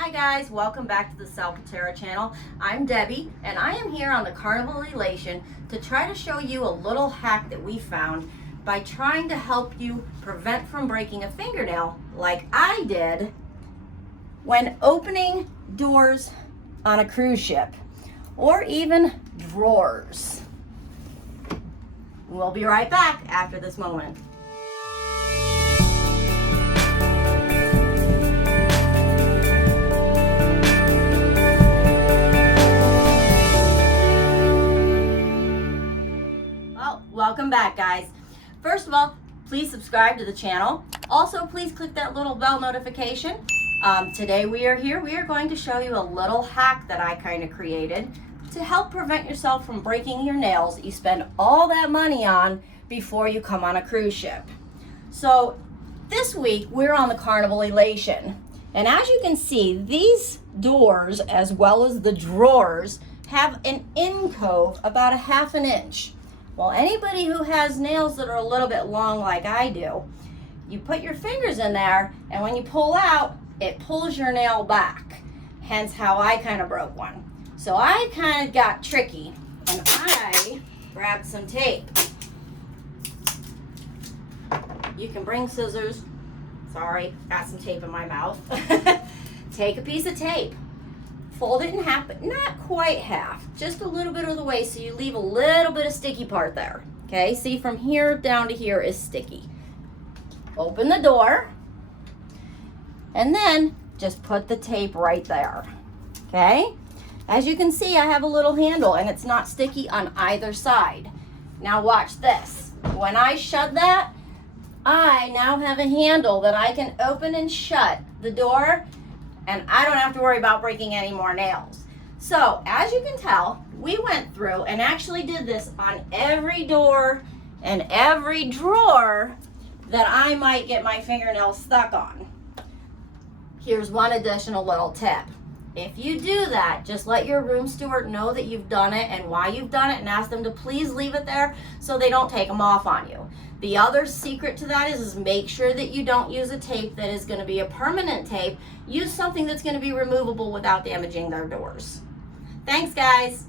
Hi guys, welcome back to the Sal Pitera channel. I'm Debbie and I am here on the Carnival Elation to try to show you a little hack that we found by trying to help you prevent from breaking a fingernail like I did when opening doors on a cruise ship or even drawers. We'll be right back after this moment. Welcome back, guys. First of all, please subscribe to the channel. Also, please click that little bell notification. Today we are going to show you a little hack that I kind of created to help prevent yourself from breaking your nails that you spend all that money on before you come on a cruise ship. So this week we're on the Carnival Elation, and as you can see, these doors as well as the drawers have an in cove about 1/2 inch. Well, anybody who has nails that are a little bit long like I do, you put your fingers in there, and when you pull out, it pulls your nail back. Hence how I kind of broke one. So I kind of got tricky, and I grabbed some tape. You can bring scissors. Sorry, got some tape in my mouth. Take a piece of tape. Fold it in half, but not quite half, just a little bit of the way, so you leave a little bit of sticky part there. Okay, see, from here down to here is sticky. Open the door, and then just put the tape right there. Okay, as you can see, I have a little handle and it's not sticky on either side. Now watch this. When I shut that, I now have a handle that I can open and shut the door, and I don't have to worry about breaking any more nails. So, as you can tell, we went through and actually did this on every door and every drawer that I might get my fingernails stuck on. Here's one additional little tip. If you do that, just let your room steward know that you've done it and why you've done it, and ask them to please leave it there so they don't take them off on you. The other secret to that is make sure that you don't use a tape that is going to be a permanent tape. Use something that's going to be removable without damaging their doors. Thanks, guys.